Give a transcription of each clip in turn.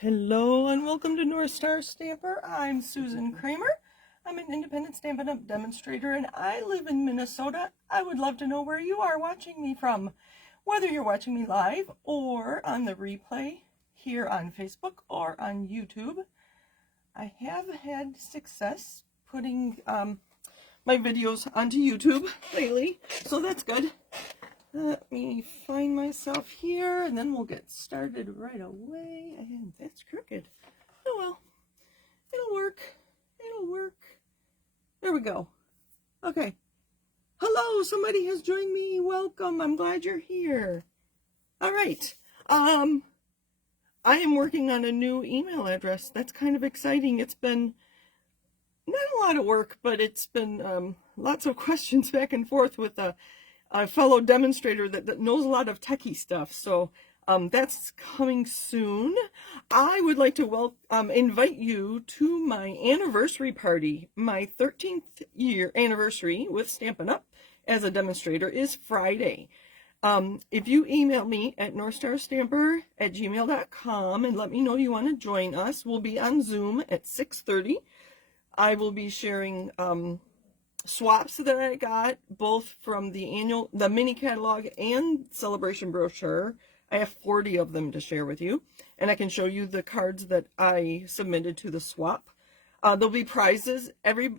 Hello and welcome to North Star Stamper. I'm Susan Kramer. I'm an independent Stampin' Up! Demonstrator and I live in Minnesota. I would love to know where you are watching me from. Whether you're watching me live or on the replay here on Facebook or on YouTube. I have had success putting my videos onto YouTube lately, so that's good. Let me find myself here, and then we'll get started right away. And that's crooked. Oh well, it'll work. It'll work. There we go. Okay. Hello, somebody has joined me. Welcome. I'm glad you're here. All right. I am working on a new email address. That's kind of exciting. It's been not a lot of work, but it's been lots of questions back and forth with a fellow demonstrator that knows a lot of techie stuff. So that's coming soon. I would like to invite you to my anniversary party. My 13th year anniversary with Stampin' Up! As a demonstrator is Friday. If you email me at northstarstamper@gmail.com and let me know you want to join us, we'll be on Zoom at 6:30. I will be sharing swaps that I got both from the mini catalog and celebration brochure. I have 40 of them to share with you, and I can show you the cards that I submitted to the swap. There'll be prizes.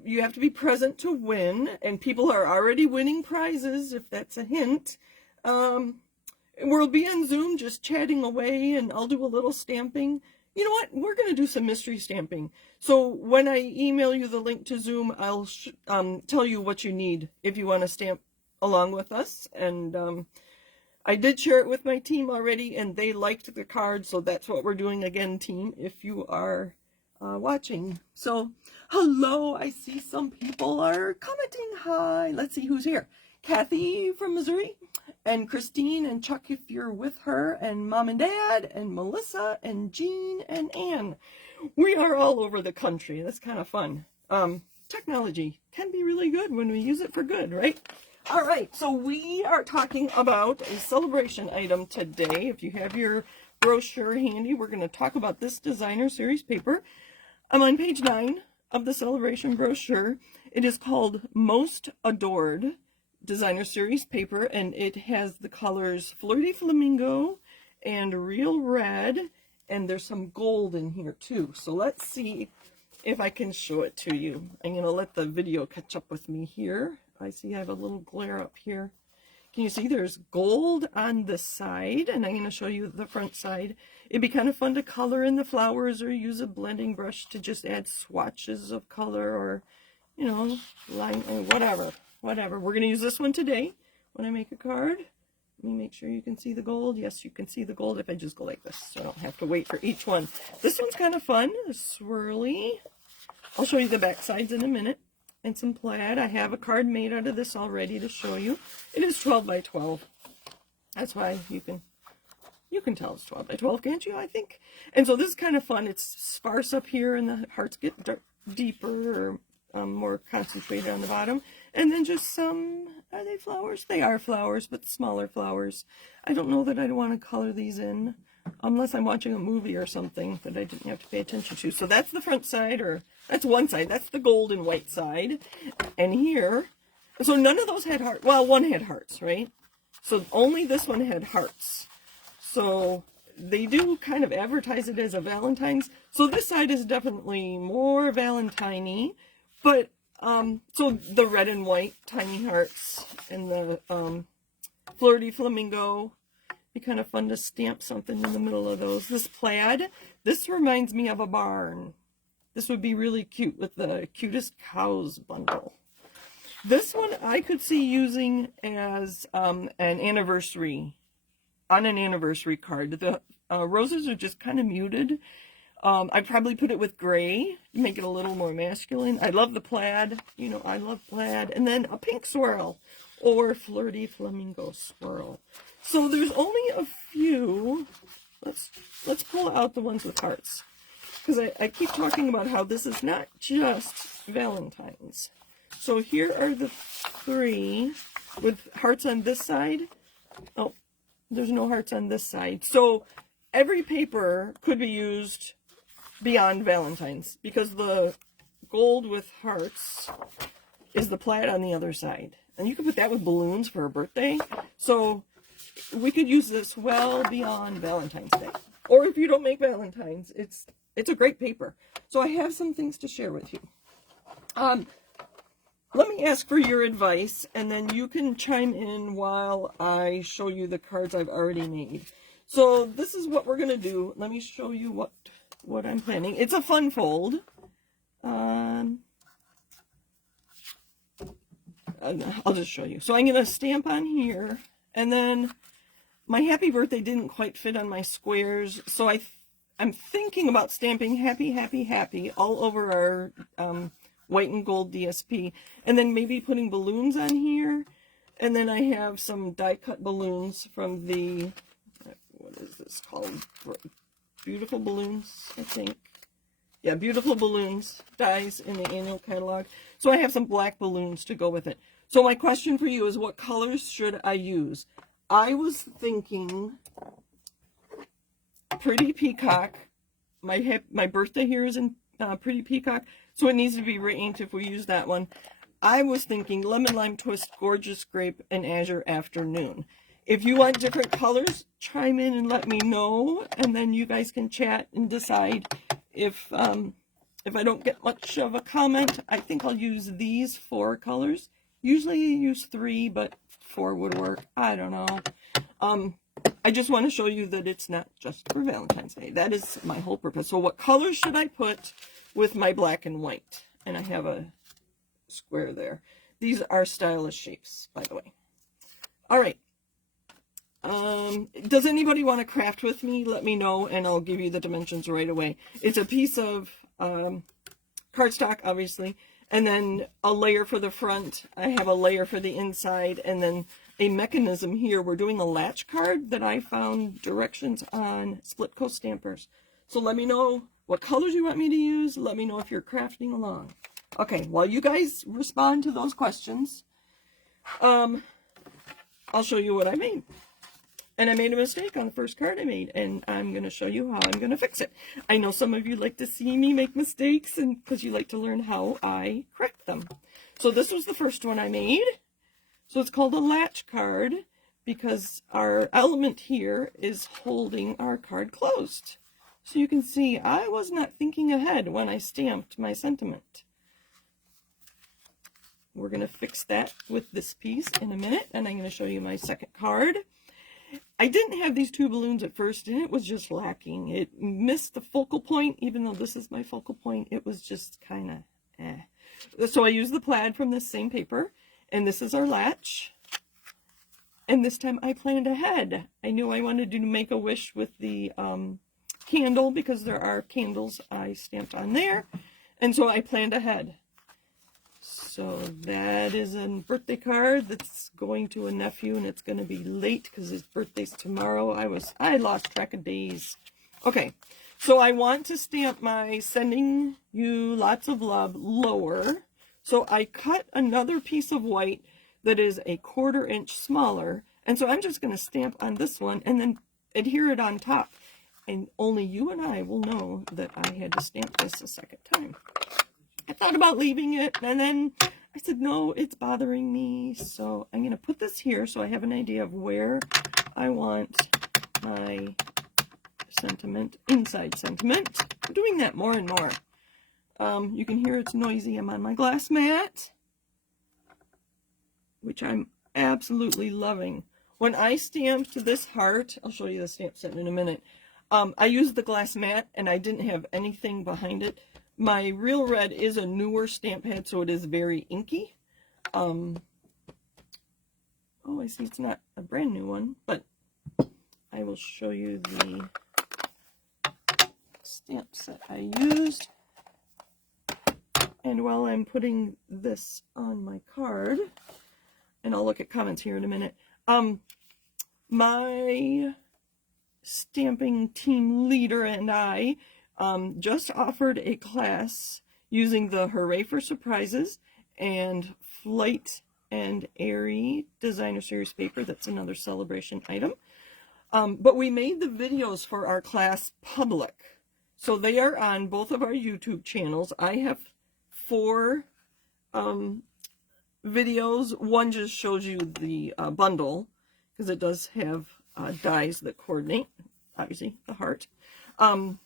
You have to be present to win, and people are already winning prizes, if that's a hint. We'll be on Zoom just chatting away, and I'll do a little stamping. You know what? We're going to do some mystery stamping. So when I email you the link to Zoom, I'll tell you what you need if you want to stamp along with us. And I did share it with my team already, and they liked the card. So that's what we're doing again, team, if you are watching. So hello, I see some people are commenting. Hi, let's see who's here. Kathy from Missouri, and Christine and Chuck if you're with her, and Mom and Dad, and Melissa, and Jean, and Ann. We are all over the country. That's kind of fun. Technology can be really good when we use it for good, right? All right, so we are talking about a celebration item today. If you have your brochure handy, we're going to talk about this designer series paper. I'm on page 9 of the celebration brochure. It is called Most Adored Designer Series paper, and it has the colors Flirty, Flamingo, and Real Red, and there's some gold in here too. So let's see if I can show it to you. I'm going to let the video catch up with me here. I see I have a little glare up here. Can you see there's gold on the side, and I'm going to show you the front side. It'd be kind of fun to color in the flowers or use a blending brush to just add swatches of color, or, you know, line, or whatever. Whatever. We're going to use this one today when I make a card. Let me make sure you can see the gold. Yes, you can see the gold if I just go like this, so I don't have to wait for each one. This one's kind of fun. Swirly. I'll show you the back sides in a minute. And some plaid. I have a card made out of this already to show you. It is 12 by 12. That's why you can tell it's 12 by 12, can't you, I think? And so this is kind of fun. It's sparse up here, and the hearts get deeper, or more concentrated on the bottom. And then just some, are they flowers? They are flowers, but smaller flowers. I don't know that I'd want to color these in unless I'm watching a movie or something that I didn't have to pay attention to. So that's the front side, or that's one side. That's the gold and white side. And here, so none of those had hearts. Well, one had hearts, right? So only this one had hearts. So they do kind of advertise it as a Valentine's. So this side is definitely more Valentine-y. But, so the red and white tiny hearts and the Flirty Flamingo, be kind of fun to stamp something in the middle of those. This plaid, this reminds me of a barn. This would be really cute with the cutest cows bundle. This one I could see using as an anniversary, on an anniversary card. The roses are just kind of muted. I'd probably put it with gray, make it a little more masculine. I love the plaid. You know, I love plaid. And then a pink swirl or Flirty Flamingo swirl. So there's only a few. Let's pull out the ones with hearts. Because I keep talking about how this is not just Valentine's. So here are the 3 with hearts on this side. Oh, there's no hearts on this side. So every paper could be used beyond Valentine's, because the gold with hearts is the plaid on the other side. And you could put that with balloons for a birthday. So we could use this well beyond Valentine's Day. Or if you don't make Valentine's, it's a great paper. So I have some things to share with you. Let me ask for your advice, and then you can chime in while I show you the cards I've already made. So this is what we're going to do. Let me show you what I'm planning. It's a fun fold. I'll just show you. So I'm going to stamp on here, and then my happy birthday didn't quite fit on my squares, so I'm thinking about stamping happy, happy, happy all over our white and gold DSP, and then maybe putting balloons on here. And then I have some die cut balloons from the, what is this called? Beautiful Balloons, I think. Yeah, Beautiful Balloons dies in the annual catalog. So I have some black balloons to go with it. So my question for you is, what colors should I use? I was thinking Pretty Peacock. My birthday here is in Pretty Peacock, so it needs to be inked if we use that one. I was thinking Lemon Lime Twist, Gorgeous Grape, and Azure Afternoon. If you want different colors, chime in and let me know, and then you guys can chat and decide. If I don't get much of a comment, I think I'll use these 4 colors. Usually you use 3, but 4 would work. I don't know. I just want to show you that it's not just for Valentine's Day. That is my whole purpose. So what colors should I put with my black and white? And I have a square there. These are stylish shapes, by the way. All right. Does anybody want to craft with me? Let me know, and I'll give you the dimensions right away. It's a piece of cardstock, obviously, and then a layer for the front. I have a layer for the inside, and then a mechanism here. We're doing a latch card that I found directions on Split Coast Stampers. So let me know what colors you want me to use. Let me know if you're crafting along. Okay, while you guys respond to those questions, I'll show you what I made. And I made a mistake on the first card I made, and I'm going to show you how I'm going to fix it. I know some of you like to see me make mistakes, and because you like to learn how I correct them. So this was the first one I made. So it's called a latch card because our element here is holding our card closed. So you can see I was not thinking ahead when I stamped my sentiment. We're going to fix that with this piece in a minute, and I'm going to show you my second card. I didn't have these 2 balloons at first, and it was just lacking. It missed the focal point, even though this is my focal point. It was just kind of eh. So I used the plaid from this same paper, and this is our latch. And this time I planned ahead. I knew I wanted to make a wish with the candle, because there are candles I stamped on there. And so I planned ahead. So that is a birthday card that's going to a nephew, and it's going to be late because his birthday's tomorrow. I lost track of days. Okay, so I want to stamp my sending you lots of love lower. So I cut another piece of white that is a 1/4 inch smaller, and so I'm just going to stamp on this one and then adhere it on top. And only you and I will know that I had to stamp this a second time. I thought about leaving it, and then I said, no, it's bothering me. So I'm going to put this here so I have an idea of where I want my sentiment, inside sentiment. I'm doing that more and more. You can hear it's noisy. I'm on my glass mat, which I'm absolutely loving. When I stamped this heart, I'll show you the stamp set in a minute. I used the glass mat, and I didn't have anything behind it. My Real Red is a newer stamp pad, so it is very inky. Oh, I see it's not a brand new one, but I will show you the stamp set I used. And while I'm putting this on my card, and I'll look at comments here in a minute, my stamping team leader and I just offered a class using the Hooray for Surprises and Flight and Airy Designer Series paper. That's another celebration item. But we made the videos for our class public. So they are on both of our YouTube channels. I have 4 videos. One just shows you the bundle, because it does have dies that coordinate, obviously, the heart. And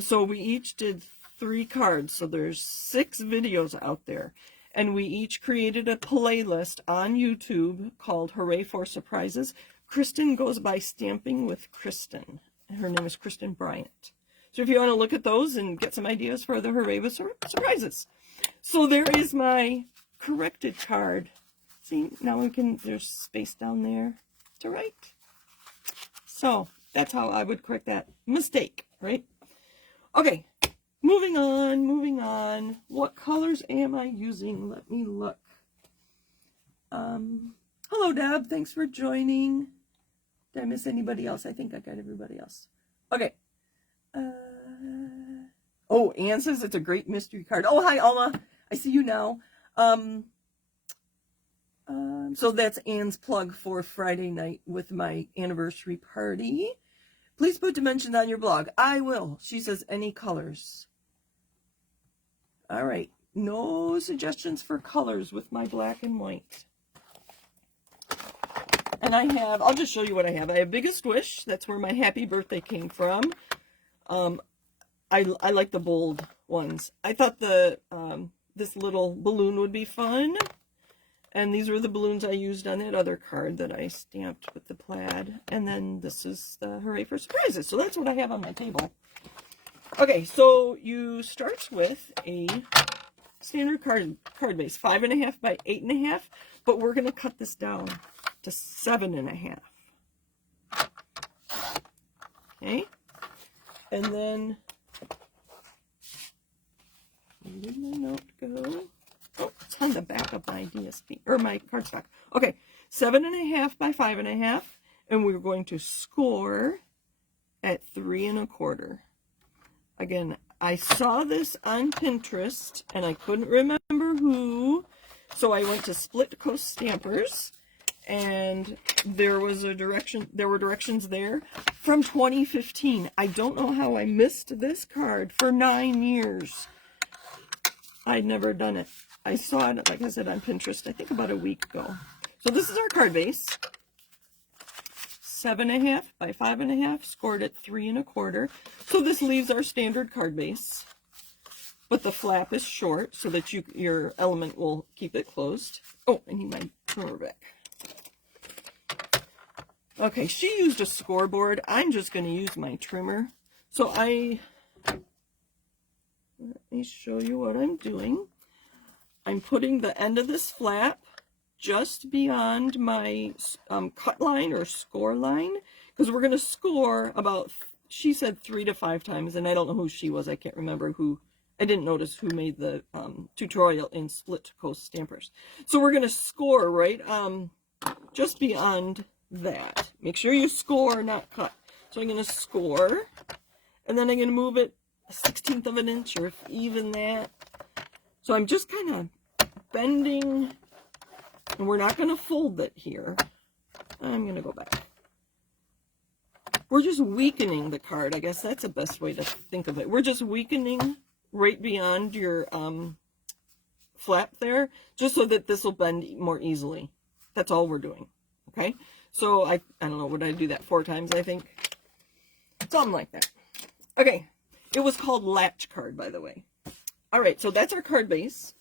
so we each did 3 cards. So there's 6 videos out there. And we each created a playlist on YouTube called Hooray for Surprises. Kristen goes by Stamping with Kristen. Her name is Kristen Bryant. So if you want to look at those and get some ideas for the Hooray with Surprises. So there is my corrected card. See, now we can, there's space down there to write. So that's how I would correct that mistake, right? Okay, moving on, moving on. What colors am I using? Let me look. Hello, Deb. Thanks for joining. Did I miss anybody else? I think I got everybody else. Okay. Oh, Anne says it's a great mystery card. Oh, hi, Alma. I see you now. So that's Anne's plug for Friday night with my anniversary party. Please put dimensions on your blog. I will. She says any colors. All right. No suggestions for colors with my black and white. And I have, I'll just show you what I have. I have Biggest Wish. That's where my happy birthday came from. I like the bold ones. I thought the this little balloon would be fun. And these were the balloons I used on that other card that I stamped with the plaid. And then this is the Hooray for Surprises. So that's what I have on my table. Okay, so you start with a standard card base, 5.5 by 8.5. But we're going to cut this down to 7.5. Okay, and then where did my note go? Oh, it's on the back of my DSP or my cardstock. Okay, 7.5 by 5.5, and we're going to score at 3.25. Again, I saw this on Pinterest and I couldn't remember who, so I went to Split Coast Stampers. And there was a direction, there were directions there from 2015. I don't know how I missed this card for 9 years. I'd never done it. I saw it, like I said, on Pinterest, I think about a week ago. So this is our card base. 7.5 by 5.5, scored at 3.25. So this leaves our standard card base. But the flap is short so that your element will keep it closed. Oh, I need my trimmer back. Okay, she used a scoreboard. I'm just going to use my trimmer. So let me show you what I'm doing. I'm putting the end of this flap just beyond my cut line or score line, because we're going to score about, she said 3 to 5 times, and I don't know who she was. I can't remember who. I didn't notice who made the tutorial in Split Coast Stampers. So we're going to score right just beyond that. Make sure you score, not cut. So I'm going to score, and then I'm going to move it 1/16 of an inch, or even that. So I'm just kind of bending, and we're not going to fold it here. I'm going to go back. We're just weakening the card. I guess that's the best way to think of it. We're just weakening right beyond your flap there, just so that this will bend more easily. That's all we're doing. Okay? So I don't know, would I do that 4 times, I think? Something like that. Okay. It was called Latch Card, by the way. All right, so that's our card base.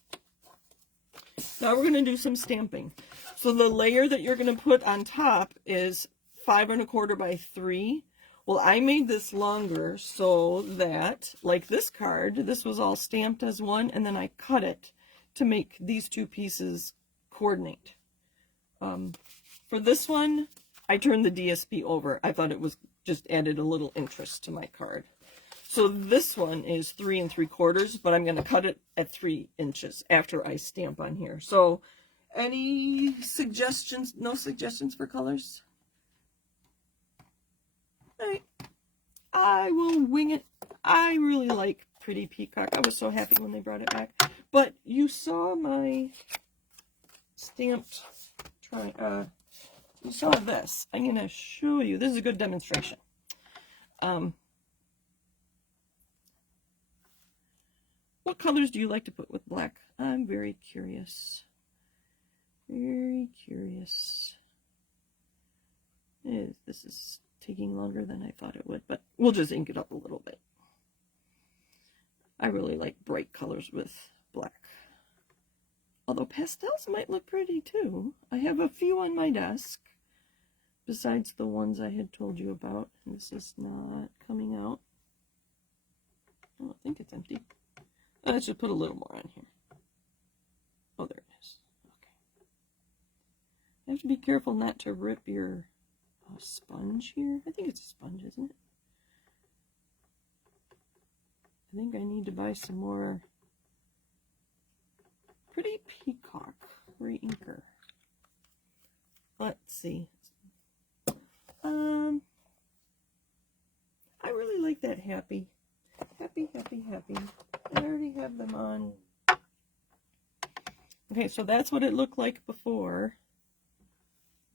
Now we're going to do some stamping. So the layer that you're going to put on top is 5.25 by 3. Well, I made this longer so that, like this card, this was all stamped as one, and then I cut it to make these 2 pieces coordinate. For this one, I turned the DSP over. I thought it was just added a little interest to my card. So this one is 3 3/4, but I'm going to cut it at 3 inches after I stamp on here. So any suggestions? No suggestions for colors? All right. I will wing it. I really like Pretty Peacock. I was so happy when they brought it back. But you saw my stamped you saw this. I'm going to show you. This is a good demonstration. What colors do you like to put with black? I'm very curious. Very curious. This is taking longer than I thought it would, but we'll just ink it up a little bit. I really like bright colors with black. Although pastels might look pretty too. I have a few on my desk, besides the ones I had told you about. And this is not coming out. I don't think it's empty. I should put a little more on here. Oh, there it is. Okay. You have to be careful not to rip your sponge here. I think it's a sponge, isn't it? I think I need to buy some more Pretty Peacock re-inker. Let's see. I really like that Happy. Happy. I already have them on. Okay, so that's what it looked like before.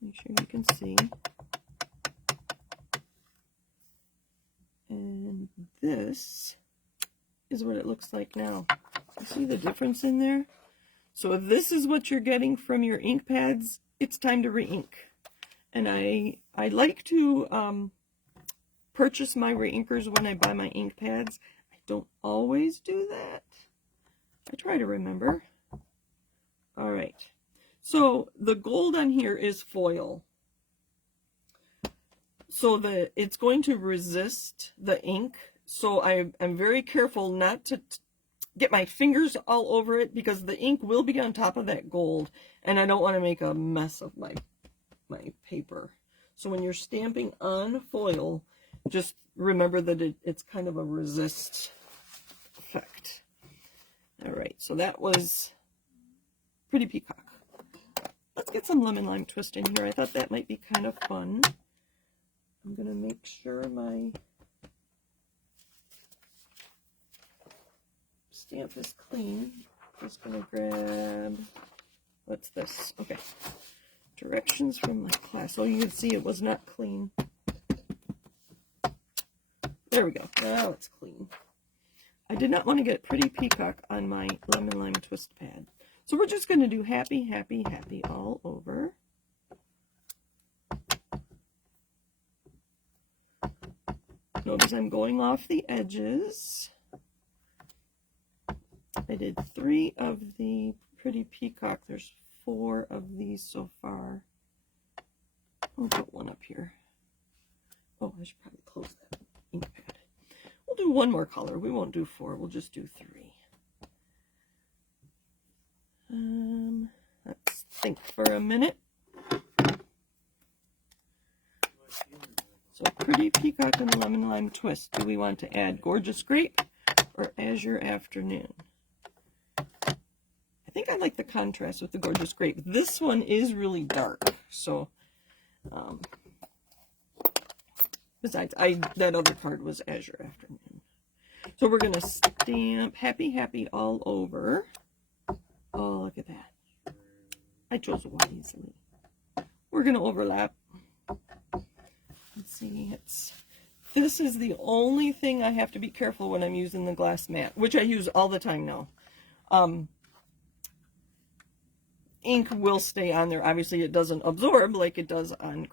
Make sure you can see. And this is what it looks like now. You see the difference in there? So if this is what you're getting from your ink pads, it's time to re-ink. And I like to purchase my re-inkers when I buy my ink pads. I don't always do that. I try to remember. All right. So the gold on here is foil. So that it's going to resist the ink. So I'm very careful not to get my fingers all over it because the ink will be on top of that gold. And I don't want to make a mess of my paper. So when you're stamping on foil, just remember that it's kind of a resist effect. All right, so that was Pretty Peacock. Let's get some lemon lime twist in here. I thought that might be kind of fun. I'm going to make sure my stamp is clean. Just going to grab, what's this? Okay. Directions from my class. Oh, you can see it was not clean. There we go. Now it's clean. I did not want to get Pretty Peacock on my lemon lime twist pad. So we're just going to do happy all over. Notice I'm going off the edges. I did 3 of the Pretty Peacock. There's 4 of these so far. I'll put one up here. Oh, I should probably close that ink pad. We'll do one more color. We won't do 4. We'll just do 3. Let's think for a minute. So Pretty Peacock and Lemon Lime Twist. Do we want to add Gorgeous Grape or Azure Afternoon? I think I like the contrast with the Gorgeous Grape. This one is really dark, so besides, that other card was Azure Afternoon. So we're gonna stamp happy all over. Oh, look at that. I chose wisely. We're gonna overlap. Let's see, this is the only thing I have to be careful when I'm using the glass mat, which I use all the time now. Ink will stay on there. Obviously, it doesn't absorb like it does on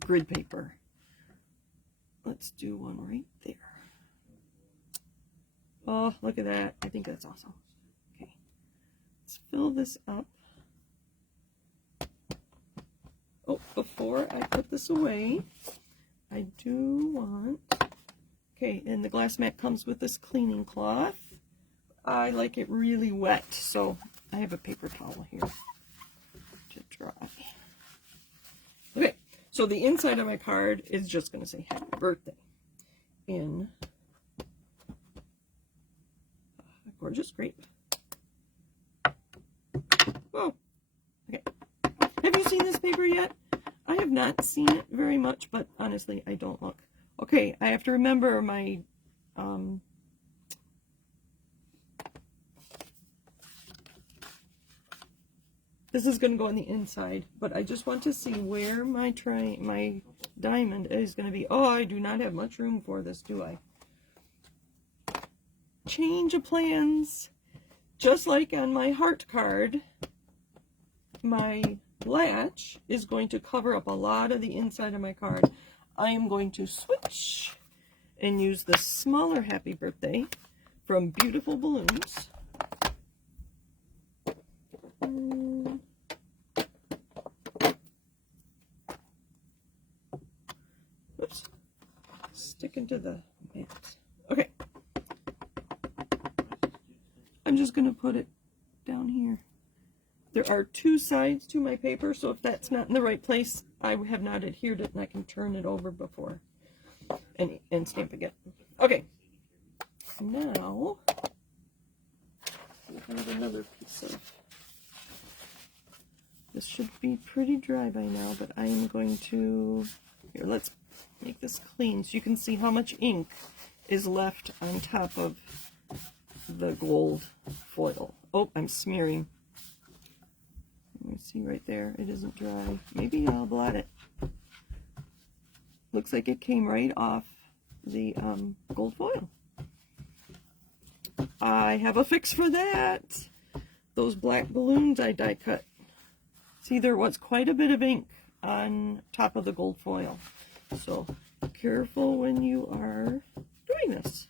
grid paper. Let's do one right there. Oh, look at that. I think that's awesome. Okay. Let's fill this up. Oh, before I put this away, I do want... Okay, and the glass mat comes with this cleaning cloth. I like it really wet, so I have a paper towel here to dry. Okay, so the inside of my card is just going to say Happy Birthday in Gorgeous Grape. Oh, okay. Have you seen this paper yet? I have not seen it very much, but honestly, I don't look. Okay, I have to remember my This is going to go on the inside, but I just want to see where my diamond is going to be. Oh, I do not have much room for this, do I? Change of plans. Just like on my heart card, my latch is going to cover up a lot of the inside of my card. I am going to switch and use the smaller happy birthday from Beautiful Balloons. Oops. Sticking to the mat. Okay. I'm just going to put it down here. There are two sides to my paper, so if that's not in the right place, I have not adhered it, and I can turn it over before and stamp again. Okay. Now, I have another piece of... This should be pretty dry by now, but I am going to... Here, let's make this clean so you can see how much ink is left on top of the gold foil. Oh, I'm smearing. Let me see right there. It isn't dry. Maybe I'll blot it. Looks like it came right off the gold foil. I have a fix for that. Those black balloons I die cut. See, there was quite a bit of ink on top of the gold foil. So, careful when you are doing this.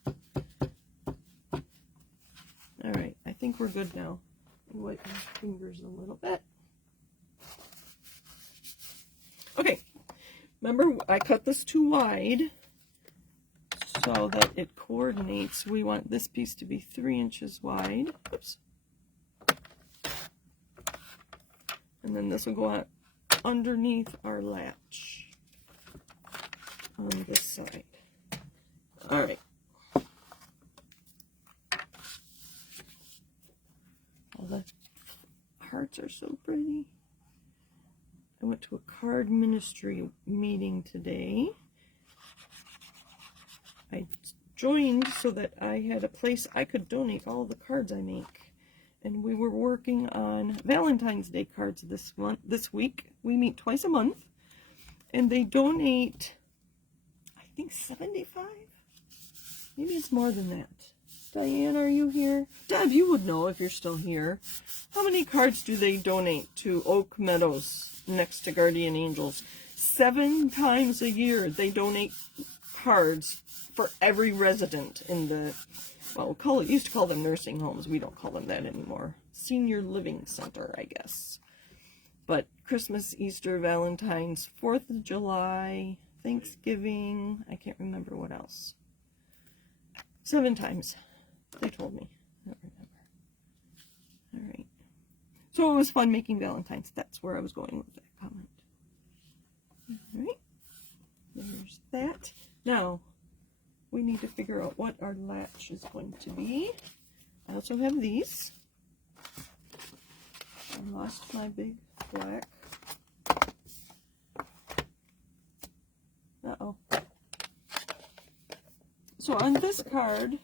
Alright, I think we're good now. Wipe my fingers a little bit. Okay, remember I cut this too wide so that it coordinates. We want this piece to be 3 inches wide. Oops. And then this will go out underneath our latch on this side. Alright. All the hearts are so pretty. I went to a card ministry meeting today. I joined so that I had a place I could donate all the cards I make. And we were working on Valentine's Day cards this week. We meet twice a month. And they donate, I think 75? Maybe it's more than that. Diane, are you here? Deb, you would know if you're still here. How many cards do they donate to Oak Meadows next to Guardian Angels? 7 times a year they donate cards for every resident in the, well, used to call them nursing homes. We don't call them that anymore. Senior Living Center, I guess. But Christmas, Easter, Valentine's, 4th of July, Thanksgiving, I can't remember what else. 7 times, they told me. I don't remember. Alright. So it was fun making Valentine's. That's where I was going with that comment. Alright. There's that. Now, we need to figure out what our latch is going to be. I also have these. I lost my big black. Uh-oh. So on this card,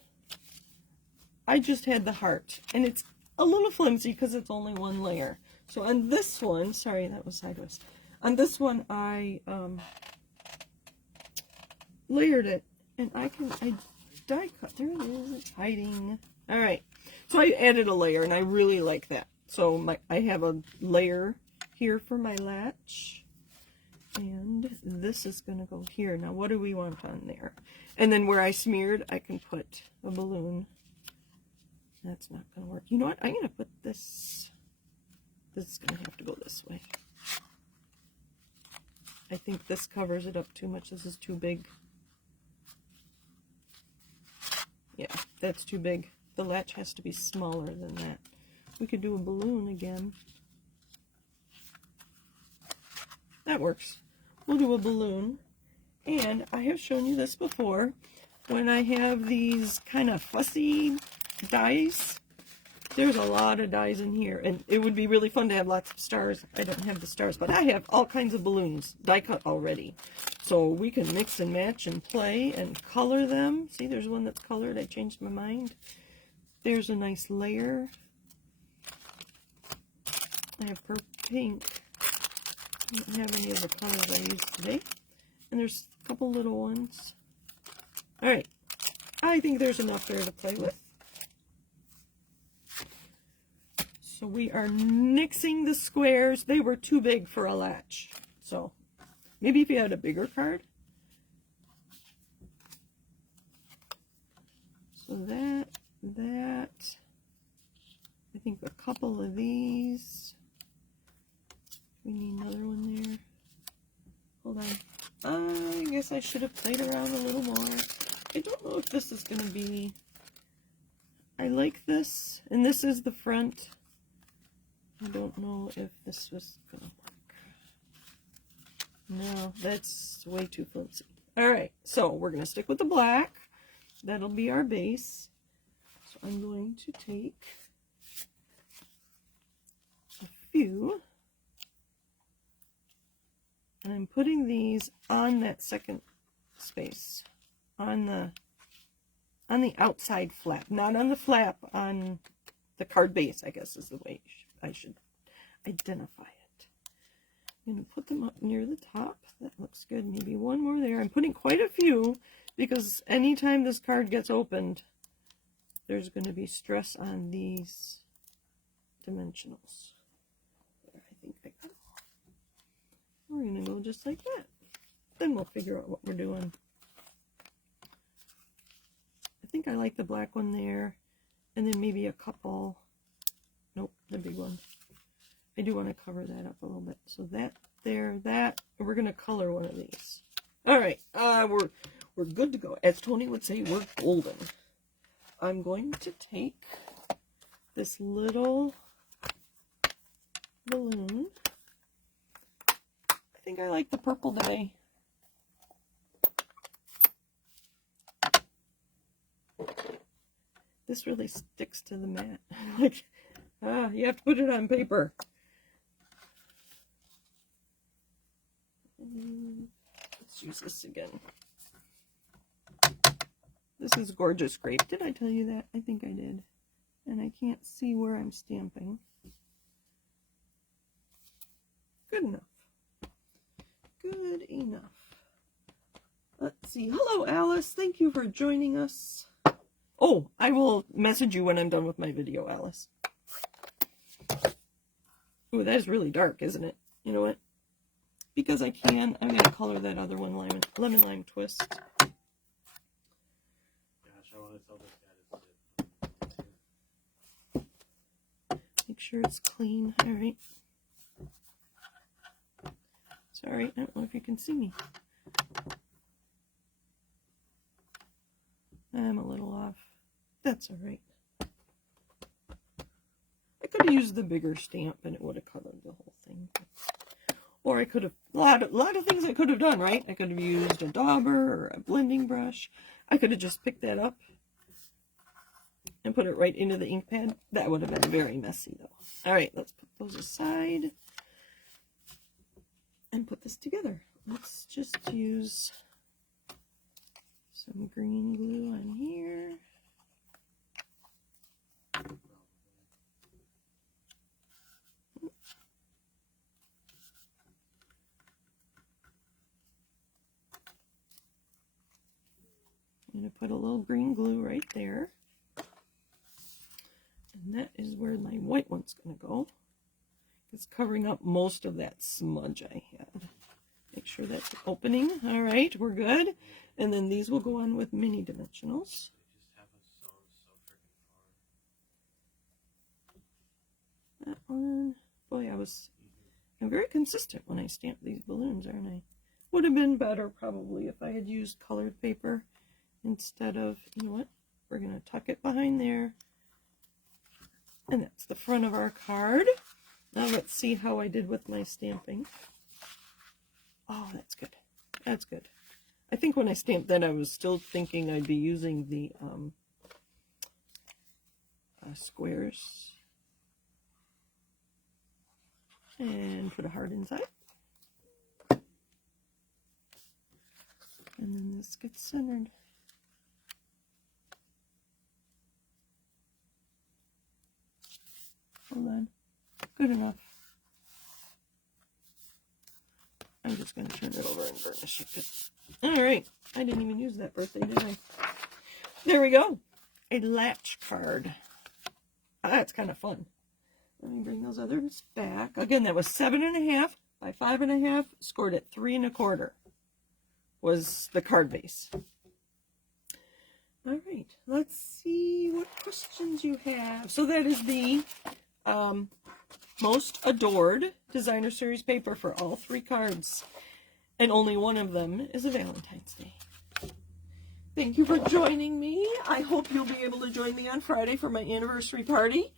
I just had the heart. And it's a little flimsy because it's only 1 layer. So on this one, sorry, that was sideways. On this one, I layered it. And I die cut. There it is. It's hiding. All right. So I added a layer, and I really like that. So I have a layer here for my latch. And this is going to go here. Now, what do we want on there? And then where I smeared, I can put a balloon. That's not going to work. You know what? I'm going to put this. This is going to have to go this way. I think this covers it up too much. This is too big. Yeah, that's too big. The latch has to be smaller than that. We could do a balloon again. That works. We'll do a balloon. And I have shown you this before. When I have these kind of fussy dies, there's a lot of dies in here. And it would be really fun to have lots of stars. I don't have the stars, but I have all kinds of balloons die cut already. So we can mix and match and play and color them. See, there's one that's colored. I changed my mind. There's a nice layer. I have pink. I don't have any of the colors I used today. And there's a couple little ones. Alright, I think there's enough there to play with. So we are nixing the squares. They were too big for a latch. So maybe if you had a bigger card. So that, I think a couple of these. We need another one there. Hold on. I guess I should have played around a little more. I don't know if this is going to be... I like this, and this is the front. I don't know if this was going to work. No, that's way too flimsy. Alright, so we're going to stick with the black. That'll be our base. So I'm going to take a few, and I'm putting these on that second space, on the outside flap, not on the flap, on the card base, I guess is the way I should identify it. I'm going to put them up near the top. That looks good. Maybe one more there. I'm putting quite a few because anytime this card gets opened, there's going to be stress on these dimensionals. There, I think I got them all. We're going to go just like that. Then we'll figure out what we're doing. I think I like the black one there, and then maybe a couple. Nope, the big one. I do want to cover that up a little bit. So that there, that, and we're going to color one of these. All right, we're good to go. As Tony would say, we're golden. I'm going to take this little balloon. I think I like the purple today. This really sticks to the mat. Like, you have to put it on paper. Let's use this again. This is gorgeous grape. Did I tell you that? I think I did. And I can't see where I'm stamping. Good enough. Good enough. Let's see. Hello, Alice. Thank you for joining us. Oh, I will message you when I'm done with my video, Alice. Ooh, that is really dark, isn't it? You know what? Because I can, I'm going to color that other one lemon lime twist. Gosh, I want to tell this guy to Make sure it's clean. All right. Sorry, I don't know if you can see me. I'm a little off. That's all right. I could have used the bigger stamp and it would have colored the whole thing. Or I could have, a lot of things I could have done, right? I could have used a dauber or a blending brush. I could have just picked that up and put it right into the ink pad. That would have been very messy though. All right, let's put those aside and put this together. Let's just use some green glue on here. I'm going to put a little green glue right there. And that is where my white one's going to go. It's covering up most of that smudge I had. Make sure that's opening. All right, we're good. And then these will go on with mini dimensionals. That one. Boy, I'm very consistent when I stamp these balloons, aren't I? Would have been better probably if I had used colored paper instead of, you know what? We're going to tuck it behind there. And that's the front of our card. Now let's see how I did with my stamping. Oh, that's good. That's good. I think when I stamped that, I was still thinking I'd be using the squares. And put a heart inside. And then this gets centered. Hold on. Good enough. I'm just going to turn it over and burnish it. All right. I didn't even use that birthday, did I? There we go. A latch card. That's kind of fun. Let me bring those others back. Again, that was 7.5 by 5.5. Scored at 3 1/4 was the card base. All right. Let's see what questions you have. So that is the most adored designer series paper for all 3 cards. And only one of them is a Valentine's Day. Thank you for joining me. I hope you'll be able to join me on Friday for my anniversary party.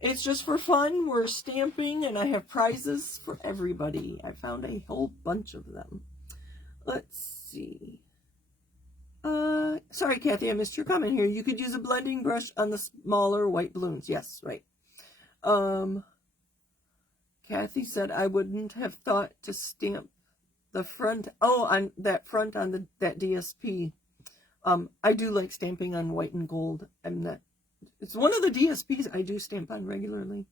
It's just for fun. We're stamping and I have prizes for everybody. I found a whole bunch of them. Let's see. Sorry, Kathy, I missed your comment here. You could use a blending brush on the smaller white balloons. Yes, right. Kathy said I wouldn't have thought to stamp the front. Oh, on that front on that DSP. I do like stamping on white and gold. It's one of the DSPs I do stamp on regularly.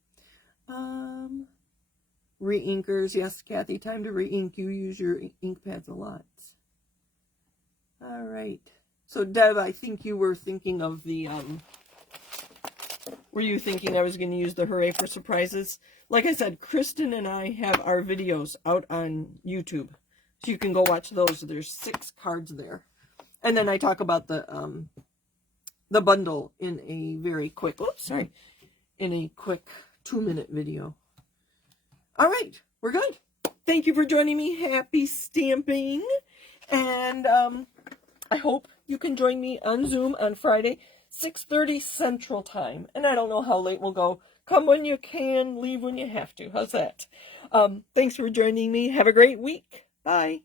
Re-inkers. Yes, Kathy, time to re-ink. You use your ink pads a lot. All right. So, Deb, I think you were thinking of the, were you thinking I was going to use the Hooray for Surprises? Like I said, Kristen and I have our videos out on YouTube. So you can go watch those. There's 6 cards there. And then I talk about the bundle in a very quick, in a quick 2-minute video. All right, we're good. Thank you for joining me. Happy stamping. And I hope you can join me on Zoom on Friday, 6:30 Central Time. And I don't know how late we'll go. Come when you can, leave when you have to. How's that? Thanks for joining me. Have a great week. Bye.